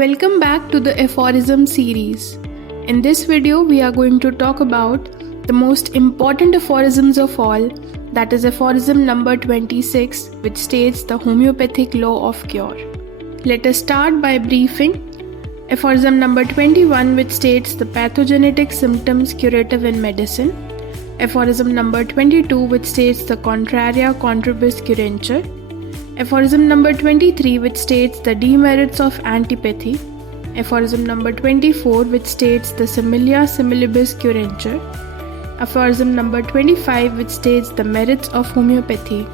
Welcome back to the aphorism series. In this video, we are going to talk about the most important aphorisms of all, that is aphorism number 26, which states the homeopathic law of cure. Let us start by briefing aphorism number 21, which states the pathogenetic symptoms curative in medicine. Aphorism number 22, which states the contraria contribus curentur. Aphorism number 23, which states the demerits of antipathy. Aphorism number 24, which states the similia similibus curentur. Aphorism number 25, which states the merits of homeopathy.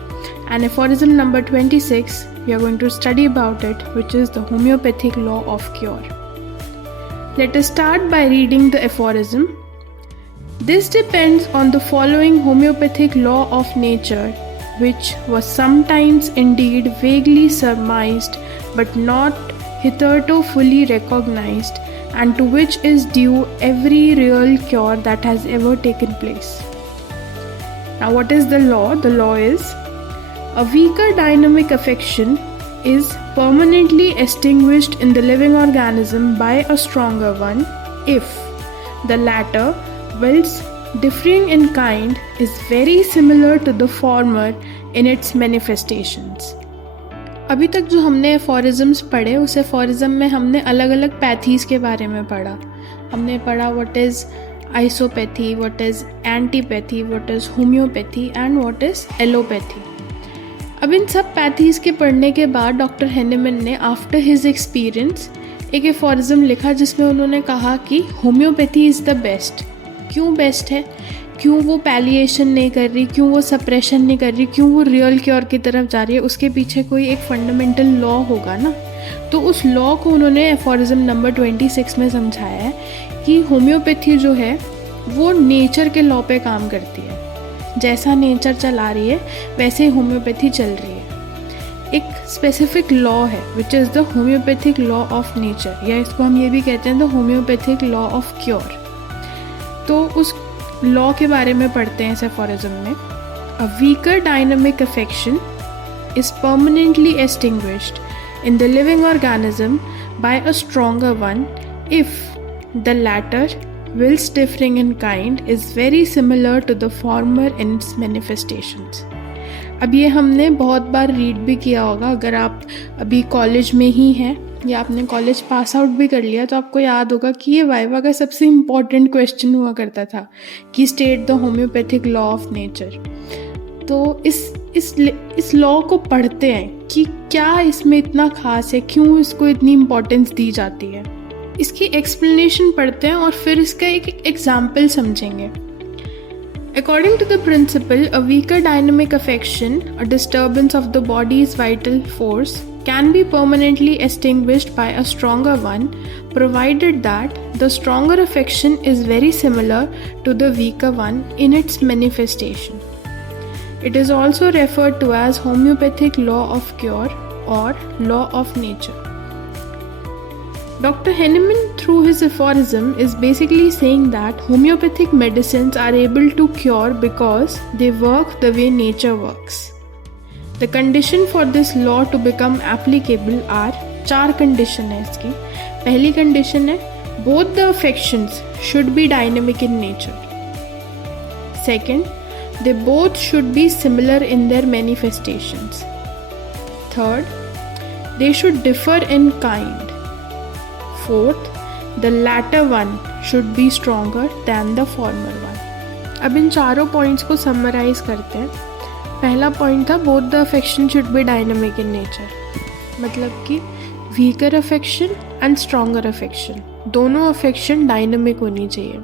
And aphorism number 26, we are going to study about it, which is the homeopathic law of cure. Let us start by reading the aphorism. This depends on the following homeopathic law of nature, which was sometimes indeed vaguely surmised but not hitherto fully recognized, and to which is due every real cure that has ever taken place. Now, what is the law? The law is a weaker dynamic affection is permanently extinguished in the living organism by a stronger one if the latter, whilst differing in kind, is very similar to the former in its manifestations. अभी तक जो हमने aphorisms पढ़े, उस aphorism में हमने अलग अलग पैथीज़ के बारे में पढ़ा. हमने पढ़ा what is isopathy, what is antipathy, what is homeopathy and what is allopathy. अब इन सब पैथीज़ के पढ़ने के बाद डॉक्टर हैनेमन ने आफ्टर हिज एक्सपीरियंस एक एफोरिज्म लिखा जिसमें उन्होंने कहा कि होम्योपैथी इज़ द बेस्ट. क्यों बेस्ट है? क्यों वो पैलिएशन नहीं कर रही, क्यों वो सप्रेशन नहीं कर रही, क्यों वो रियल क्योर की तरफ जा रही है? उसके पीछे कोई एक फंडामेंटल लॉ होगा ना. तो उस लॉ को उन्होंने एफोरिज्म नंबर 26 में समझाया है कि होम्योपैथी जो है वो नेचर के लॉ पे काम करती है. जैसा नेचर चला रही है वैसे ही होम्योपैथी चल रही है. एक स्पेसिफिक लॉ है which is the homeopathic law of nature, या इसको हम ये भी कहते हैं the homeopathic law of cure. तो उस लॉ के बारे में पढ़ते हैं इस एफोरिज्म में. A weaker dynamic affection is permanently extinguished in the living organism by a stronger one if the latter, whilst differing in kind, is very similar to the former in its manifestations. अब ये हमने बहुत बार read भी किया होगा. अगर आप अभी कॉलेज में ही हैं या आपने कॉलेज पास आउट भी कर लिया तो आपको याद होगा कि ये वाइवा का सबसे इम्पॉर्टेंट क्वेश्चन हुआ करता था कि state the homeopathic law of nature. तो इस लॉ को पढ़ते हैं कि क्या इसमें इतना खास है, क्यों इसको इतनी इम्पोर्टेंस दी जाती है. इसकी एक्सप्लेनेशन पढ़ते हैं और फिर इसका एक एग्जाम्पल समझेंगे. According to the principle, a weaker dynamic affection, a disturbance of the body's vital force, can be permanently extinguished by a stronger one, provided that the stronger affection is very similar to the weaker one in its manifestation. It is also referred to as homeopathic law of cure or law of nature. Dr. Henneman, through his aphorism, is basically saying that homeopathic medicines are able to cure because they work the way nature works. The condition for this law to become applicable are 4 condition है इसकी. पहली condition है both the affections should be dynamic in nature. Second, they both should be similar in their manifestations. Third, they should differ in kind. Fourth, the latter one should be stronger than the former one. अब इन चारों points को summarise करते हैं. पहला point था both the affection should be dynamic in nature, मतलब कि weaker affection and stronger affection, दोनों अफेक्शन डायनामिक होनी चाहिए.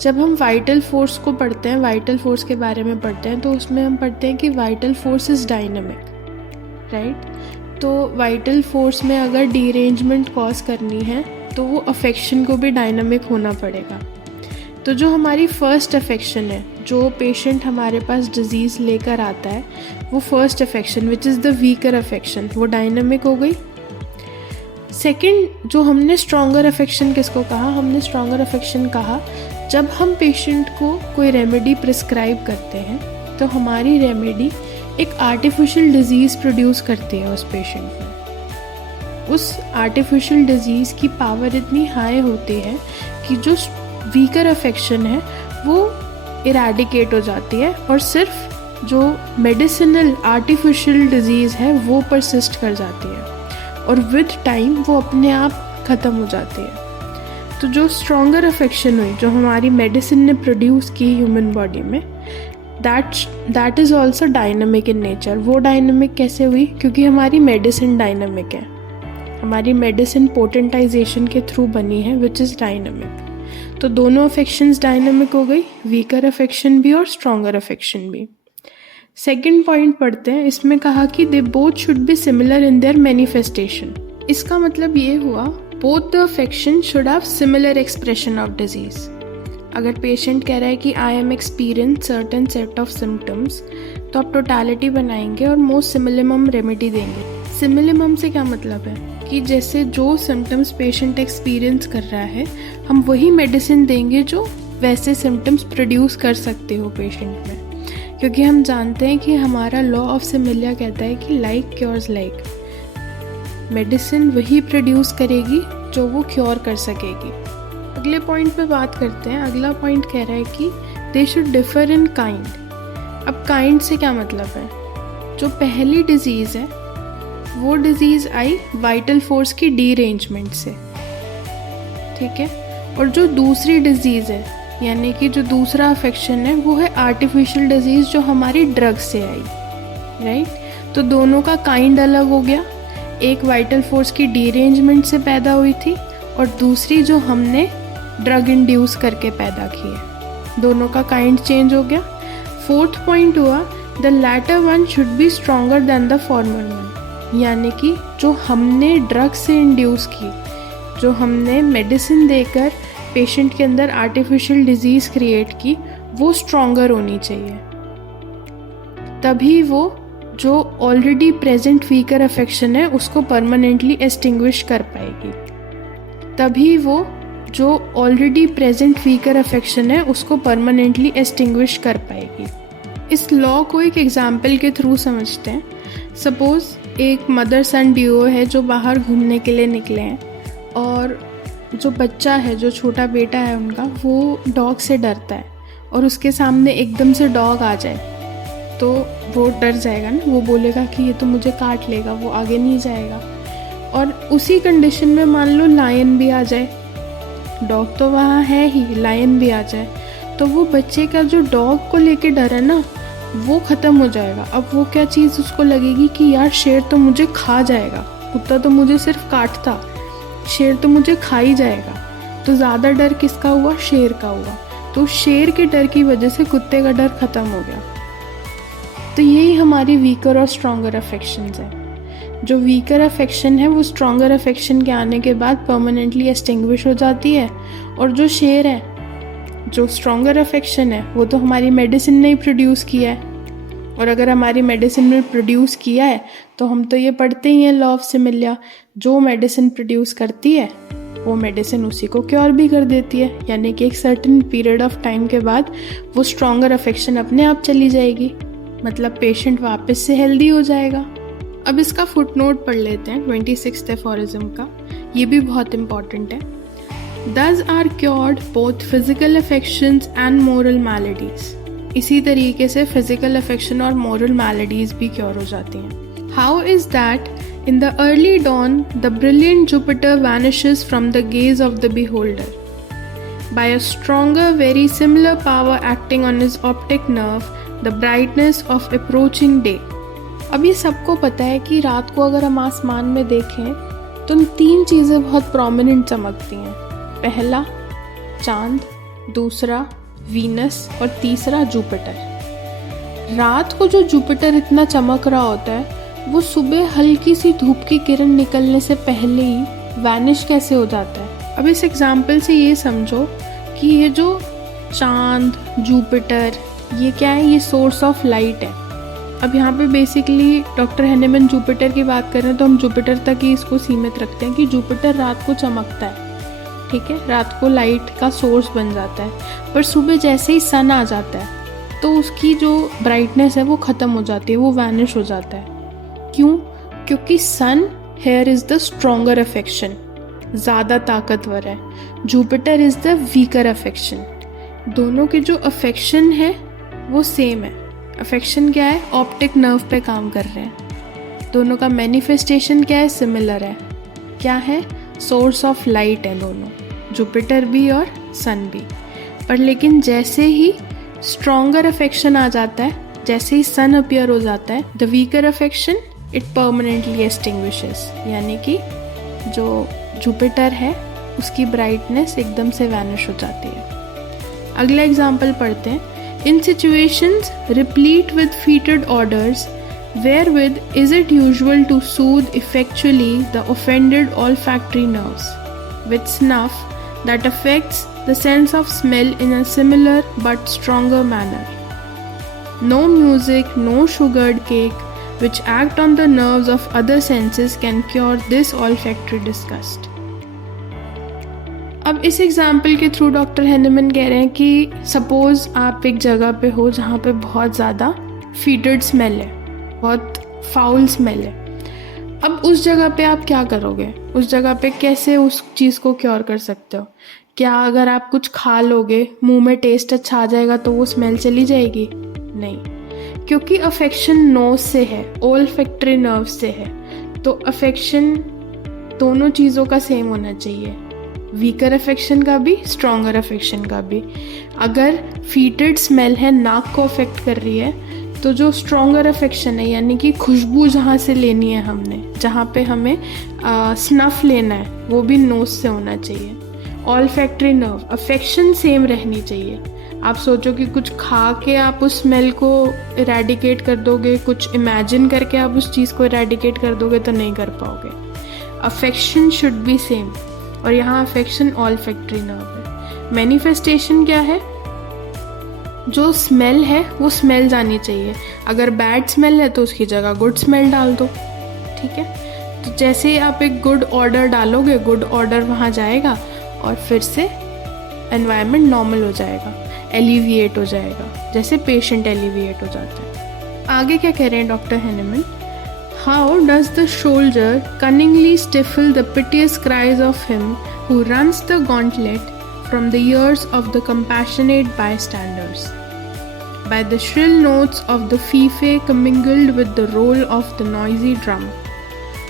जब हम वाइटल फोर्स को पढ़ते हैं, वाइटल फोर्स के बारे में पढ़ते हैं, तो उसमें हम पढ़ते हैं कि vital force is dynamic, right. तो वाइटल फोर्स में अगर डीरेंजमेंट कॉज करनी है तो वो अफेक्शन को भी डायनामिक होना पड़ेगा. तो जो हमारी फर्स्ट अफेक्शन है, जो पेशेंट हमारे पास डिजीज़ लेकर आता है, वो first affection which is the weaker affection, वो डायनामिक हो गई. सेकंड, जो हमने स्ट्रॉन्गर अफेक्शन किसको कहा? हमने स्ट्रॉन्गर अफेक्शन कहा जब हम पेशेंट को कोई रेमेडी प्रिस्क्राइब करते हैं तो हमारी रेमेडी एक आर्टिफिशियल डिजीज़ प्रोड्यूस करती है उस पेशेंट में. उस आर्टिफिशियल डिजीज़ की पावर इतनी हाई होती है कि जो वीकर अफेक्शन है वो इरेडिकेट हो जाती है और सिर्फ जो मेडिसिनल आर्टिफिशियल डिजीज़ है वो परसिस्ट कर जाती है और विद टाइम वो अपने आप ख़त्म हो जाती है। तो जो स्ट्रॉन्गर अफेक्शन हुई जो हमारी मेडिसिन ने प्रोड्यूस की ह्यूमन बॉडी में, that is also dynamic in nature. वो डायनामिक कैसे हुई? क्योंकि हमारी मेडिसिन डायनामिक है, हमारी मेडिसिन पोटेंटाइजेशन के थ्रू बनी है विच इज़ डायनामिक। तो दोनों अफेक्शंस डायनामिक हो गई, वीकर अफेक्शन भी और स्ट्रॉन्गर अफेक्शन भी। सेकेंड पॉइंट पढ़ते हैं, इसमें कहा कि they both should be similar in their manifestation. इसका मतलब ये हुआ both the affection should have similar expression of disease. अगर पेशेंट कह रहा है कि I am experience certain set of symptoms, तो आप टोटालिटी बनाएंगे और मोस्ट सिमिलिमम रेमेडी देंगे। सिमिलिमम से क्या मतलब है कि जैसे जो सिम्टम्स पेशेंट एक्सपीरियंस कर रहा है हम वही मेडिसिन देंगे जो वैसे सिम्टम्स प्रोड्यूस कर सकते हो पेशेंट में, क्योंकि हम जानते हैं कि हमारा लॉ ऑफ सिमिलिया कहता है कि लाइक क्योर्स लाइक। मेडिसिन वही प्रोड्यूस करेगी जो वो क्योर कर सकेगी। अगले पॉइंट पे बात करते हैं। अगला पॉइंट कह रहा है कि they should differ in kind. अब काइंड से क्या मतलब है? जो पहली डिजीज़ है वो डिजीज़ आई वाइटल फोर्स की डीरेंजमेंट से, ठीक है, और जो दूसरी डिजीज़ है यानी कि जो दूसरा अफेक्शन है वो है आर्टिफिशियल डिजीज़ जो हमारी ड्रग से आई, राइट। तो दोनों का काइंड अलग हो गया, एक वाइटल फोर्स की डीरेंजमेंट से पैदा हुई थी और दूसरी जो हमने ड्रग इंड्यूस करके पैदा की है, दोनों का काइंड चेंज हो गया। फोर्थ पॉइंट हुआ the latter one should be stronger than the former one, यानी कि जो हमने ड्रग से इंड्यूस की, जो हमने मेडिसिन देकर पेशेंट के अंदर आर्टिफिशियल डिजीज़ क्रिएट की, वो स्ट्रॉन्गर होनी चाहिए। तभी वो जो ऑलरेडी प्रेजेंट वीकर अफेक्शन है उसको परमानेंटली एक्सटिंग्विश कर पाएगी। तभी वो जो ऑलरेडी प्रेजेंट वीकर अफेक्शन है उसको परमानेंटली एक्सटिंग्विश कर पाएगी। इस लॉ को एक एग्जाम्पल के थ्रू समझते हैं। सपोज़ एक मदर सन ड्यूओ है जो बाहर घूमने के लिए निकले हैं और जो बच्चा है, जो छोटा बेटा है उनका, वो डॉग से डरता है और उसके सामने एकदम से डॉग आ जाए तो वो डर जाएगा ना, वो बोलेगा कि ये तो मुझे काट लेगा, वो आगे नहीं जाएगा। और उसी कंडीशन में मान लो लायन भी आ जाए, डॉग तो वहाँ है ही, लायन भी आ जाए, तो वो बच्चे का जो डॉग को लेके डर है ना वो ख़त्म हो जाएगा। अब वो क्या चीज़ उसको लगेगी कि यार शेर तो मुझे खा जाएगा, कुत्ता तो मुझे सिर्फ काटता, शेर तो मुझे खा ही जाएगा। तो ज़्यादा डर किसका हुआ? शेर का हुआ। तो शेर के डर की वजह से कुत्ते का डर ख़त्म हो गया। तो यही हमारी वीकर और स्ट्रॉन्गर अफेक्शंस हैं। जो वीकर अफेक्शन है वो स्ट्रॉन्गर अफेक्शन के आने के बाद परमानेंटली एक्सटिंग्विश हो जाती है, और जो शेर है, जो स्ट्रॉन्गर अफेक्शन है, वो तो हमारी मेडिसिन ने ही प्रोड्यूस किया है। और अगर हमारी मेडिसिन ने प्रोड्यूस किया है तो हम तो ये पढ़ते ही हैं लॉ ऑफ सिमिलिया, जो मेडिसिन प्रोड्यूस करती है वो मेडिसिन उसी को क्योर भी कर देती है, यानी कि एक सर्टेन पीरियड ऑफ टाइम के बाद वो स्ट्रॉन्गर अफेक्शन अपने आप चली जाएगी, मतलब पेशेंट वापस से हेल्दी हो जाएगा। अब इसका फुटनोट पढ़ लेते हैं 26th एफोरिज्म का, ये भी बहुत इंपॉर्टेंट है। Thus are cured both physical affections and moral maladies. इसी तरीके से फिजिकल अफेक्शन और मोरल मैलेडीज भी क्योर हो जाती हैं। How is that? In the early dawn the brilliant Jupiter vanishes from the gaze of the beholder by a stronger very similar power acting on his optic nerve, the brightness of approaching day. अब ये सबको पता है कि रात को अगर हम आसमान में देखें तो तीन चीज़ें बहुत प्रोमिनेंट चमकती हैं। पहला चांद, दूसरा वीनस और तीसरा जुपिटर। रात को जो जुपिटर इतना चमक रहा होता है वो सुबह हल्की सी धूप की किरण निकलने से पहले ही वैनिश कैसे हो जाता है। अब इस एग्जाम्पल से ये समझो कि ये जो चांद, जुपिटर, ये क्या है? ये सोर्स ऑफ लाइट है। अब यहाँ पे बेसिकली डॉक्टर हैनेमन जुपिटर की बात कर रहे हैं तो हम जुपिटर तक ही इसको सीमित रखते हैं कि जुपिटर रात को चमकता है, ठीक है, रात को लाइट का सोर्स बन जाता है, पर सुबह जैसे ही सन आ जाता है तो उसकी जो ब्राइटनेस है वो ख़त्म हो जाती है, वो वैनिश हो जाता है। क्यों? क्योंकि sun here is the stronger affection, ज़्यादा ताकतवर है. Jupiter is the weaker affection. दोनों के जो अफेक्शन है वो सेम है. अफेक्शन क्या है? ऑप्टिक नर्व पे काम कर रहे हैं. दोनों का मैनिफेस्टेशन क्या है? सिमिलर है. क्या है? सोर्स ऑफ लाइट है दोनों, जुपिटर भी और सन भी. पर लेकिन जैसे ही स्ट्रॉन्गर अफेक्शन आ जाता है, जैसे ही सन अपीयर हो जाता है, the weaker affection it permanently extinguishes. यानी कि जो जुपिटर है उसकी ब्राइटनेस एकदम से वैनिश हो जाती है. अगला एग्जाम्पल पढ़ते हैं. In situations replete with fetid odours wherewith is it usual to soothe effectually the offended olfactory nerves with snuff that affects the sense of smell in a similar but stronger manner. No music, no sugared cake which act on the nerves of other senses can cure this olfactory disgust. अब इस example के through doctor Hahnemann कह रहे हैं कि suppose आप एक जगह पे हो जहाँ पे बहुत ज़्यादा फीटेड स्मेल है, बहुत फाउल स्मेल है. अब उस जगह पे आप क्या करोगे? उस जगह पे कैसे उस चीज़ को क्योर कर सकते हो? क्या अगर आप कुछ खा लोगे, मुंह में टेस्ट अच्छा आ जाएगा तो वो स्मेल चली जाएगी? नहीं, क्योंकि अफेक्शन नोज से है, ओल्फैक्टरी नर्व से है. तो अफेक्शन दोनों चीज़ों का सेम होना चाहिए, वीकर अफेक्शन का भी, स्ट्रॉन्गर अफेक्शन का भी. अगर फीटेड स्मेल है, नाक को अफेक्ट कर रही है, तो जो स्ट्रॉन्गर अफेक्शन है यानी कि खुशबू जहाँ से लेनी है हमने, जहाँ पे हमें स्नफ लेना है, वो भी नोज से होना चाहिए. ऑल्फैक्टरी नर्व अफेक्शन सेम रहनी चाहिए. आप सोचो कि कुछ खा के आप उस स्मेल को इरेडिकेट कर दोगे, कुछ इमेजिन करके आप उस चीज़ को इरेडिकेट कर दोगे तो नहीं कर पाओगे. अफेक्शन शुड बी सेम, और यहाँ अफेक्शन ऑल्फैक्टरी नर्व है. मैनिफेस्टेशन क्या है? जो स्मेल है वो स्मेल जानी चाहिए. अगर बैड स्मेल है तो उसकी जगह गुड स्मेल डाल दो. ठीक है, तो जैसे ही आप एक गुड ऑर्डर डालोगे, गुड ऑर्डर वहाँ जाएगा और फिर से एनवायरनमेंट नॉर्मल हो जाएगा, एलिविएट हो जाएगा, जैसे पेशेंट एलिविएट हो जाता है. आगे क्या कह रहे हैं doctor Hahnemann? How does the soldier cunningly stifle the piteous cries of him who runs the gauntlet from the ears of the compassionate bystanders, by the shrill notes of the fife commingled with the roll of the noisy drum,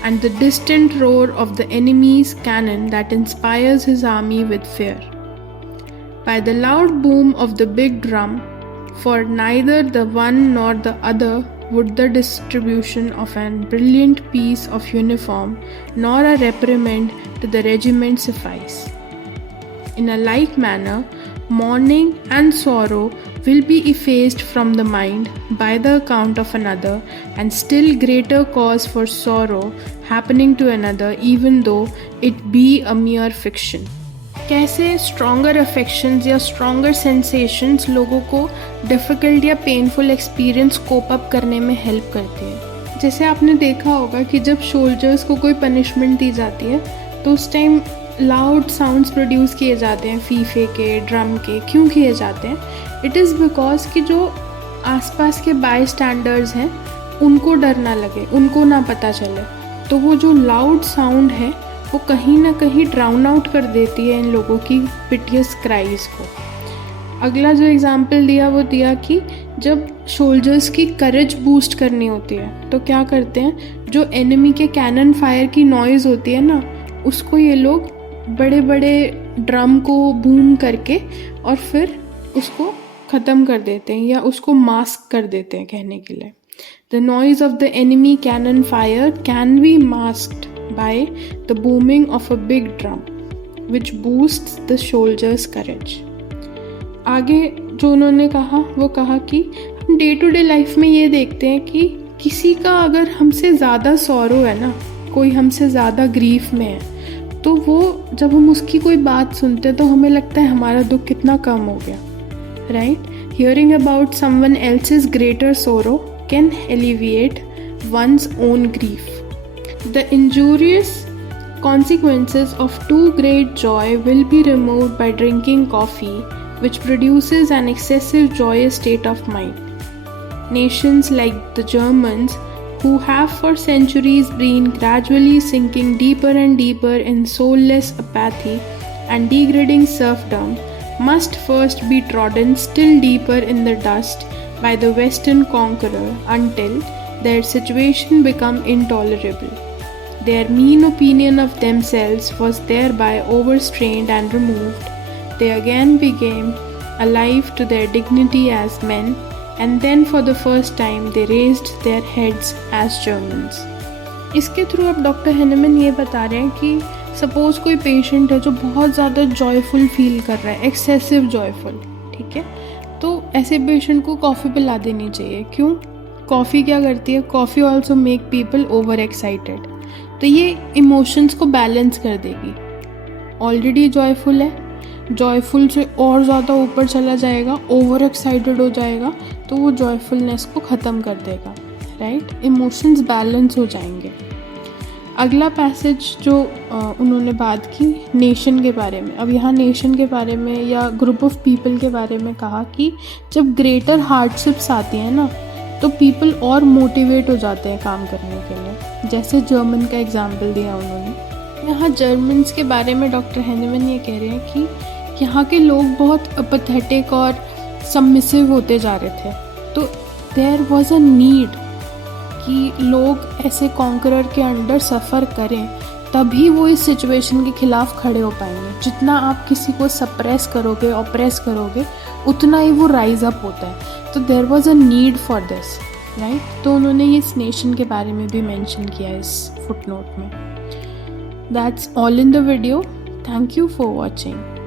and the distant roar of the enemy's cannon that inspires his army with fear, by the loud boom of the big drum, for neither the one nor the other would the distribution of an brilliant piece of uniform nor a reprimand to the regiment suffice. In a like manner, mourning and sorrow will be effaced from the mind by the account of another, and still greater cause for sorrow happening to another, even though it be a mere fiction. कैसे stronger affections या stronger sensations लोगों को difficult या painful experience cope up करने में help करती है. जैसे आपने देखा होगा कि जब सोल्जर्स को कोई पनिशमेंट दी जाती है तो उस टाइम लाउड साउंड्स प्रोड्यूस किए जाते हैं, फीफे के, ड्रम के. क्यों किए जाते हैं? इट इज़ बिकॉज कि जो आसपास के बाय स्टैंडर्ड्स हैं उनको डर ना लगे, उनको ना पता चले, तो वो जो लाउड साउंड है वो कहीं ना कहीं ड्राउन आउट कर देती है इन लोगों की पिटियस क्राइज को. अगला जो एग्जाम्पल दिया वो दिया कि जब सोल्जर्स की करेज बूस्ट करनी होती है तो क्या करते हैं, जो एनिमी के कैनन फायर की नॉइज़ होती है ना, उसको ये लोग बड़े बड़े ड्रम को बूम करके और फिर उसको ख़त्म कर देते हैं या उसको मास्क कर देते हैं. कहने के लिए the noise of the enemy cannon fire can be masked by the booming of a big drum which boosts the soldier's courage. आगे जो उन्होंने कहा वो कहा कि हम डे टू डे लाइफ में ये देखते हैं कि किसी का अगर हमसे ज़्यादा सॉरो है ना, कोई हमसे ज़्यादा ग्रीफ में है, तो वो जब हम उसकी कोई बात सुनते हैं तो हमें लगता है हमारा दुख कितना कम हो गया. Right? Hearing about someone else's greater sorrow can alleviate one's own grief. The injurious consequences of too great joy will be removed by drinking coffee, which produces an excessive joyous state of mind. Nations like the Germans, who have for centuries been gradually sinking deeper and deeper in soulless apathy and degrading serfdom, must first be trodden still deeper in the dust by the Western conqueror until their situation become intolerable. Their mean opinion of themselves was thereby overstrained and removed. They again became alive to their dignity as men, and then for the first time they raised their heads as Germans. इसके through अब doctor Hahnemann ये बता रहे हैं कि suppose कोई patient है जो बहुत ज़्यादा जॉयफुल फील कर रहा है, एक्सेसिव जॉयफुल, ठीक है, तो ऐसे पेशेंट को कॉफ़ी पिला देनी चाहिए. क्यों? कॉफ़ी क्या करती है? Coffee also make people over excited, तो ये इमोशंस को बैलेंस कर देगी. ऑलरेडी जॉयफुल है, जॉयफुल से और ज़्यादा ऊपर चला जाएगा, ओवर एक्साइटेड हो जाएगा, तो वो जॉयफुलनेस को ख़त्म कर देगा. राइट, इमोशंस बैलेंस हो जाएंगे. अगला पैसेज जो उन्होंने बात की नेशन के बारे में. अब यहाँ नेशन के बारे में या ग्रुप ऑफ पीपल के बारे में कहा कि जब ग्रेटर हार्डशिप्स आती हैं ना, तो पीपल और मोटिवेट हो जाते हैं काम करने के लिए. जैसे जर्मन का एग्जाम्पल दिया उन्होंने. यहाँ जर्मन्स के बारे में डॉक्टर हेनेमन ये कह रहे हैं कि यहाँ के लोग बहुत अपैथेटिक और सबमिसिव होते जा रहे थे. तो देयर वाज अ नीड कि लोग ऐसे कॉन्करर के अंडर सफ़र करें, तभी वो इस सिचुएशन के ख़िलाफ़ खड़े हो पाएंगे. जितना आप किसी को सप्रेस करोगे, ऑप्रेस करोगे, उतना ही वो राइज अप होता है. तो there was a need for this, right. तो उन्होंने इस नेशन के बारे में भी मेंशन किया इस फुटनोट में. That's all in the video. Thank you for watching.